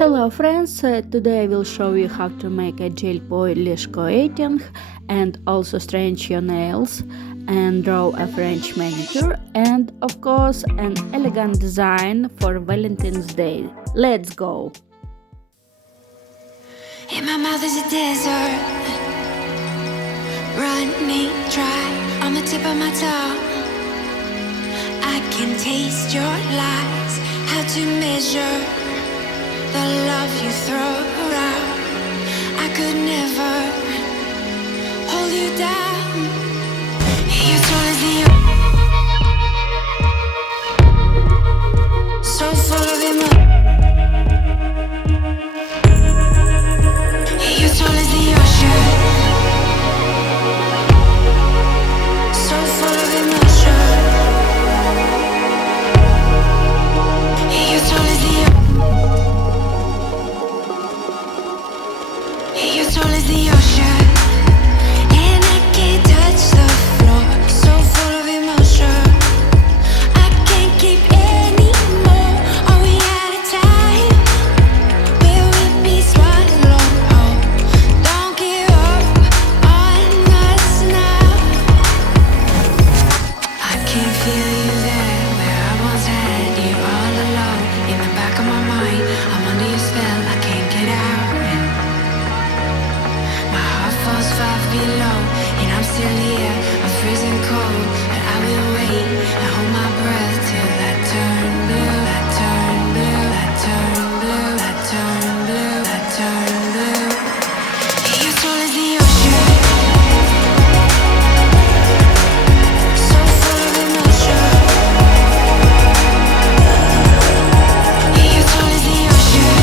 Hello friends, today I will show you how to make a gel polish coating and also strange your nails and draw a French manicure and of course an elegant design for Valentine's Day. Let's go! In my mouth is a desert, running dry on the tip of my tongue. I can taste your lies, how to measure the love you throw around. I could never hold you down. You're tall as the so full of emotion. You're tall as the ocean, so full of emotion. You're tall as the You're tall as the ocean, and I can't touch the floor. So full of emotion, I can't keep anymore. Are we out of time? Will we be swallowed whole? Don't give up on us now. I can feel you there, where I once had you all alone. In the back of my mind, I'm under your spell, I can't get out. Falls 5 below, and I'm still here. I'm freezing cold, but I will wait. I hold my breath till I turn blue. I turn blue. I turn blue. I turn blue. I turn blue. You're tall as the ocean, so full of emotion. You're tall as the ocean.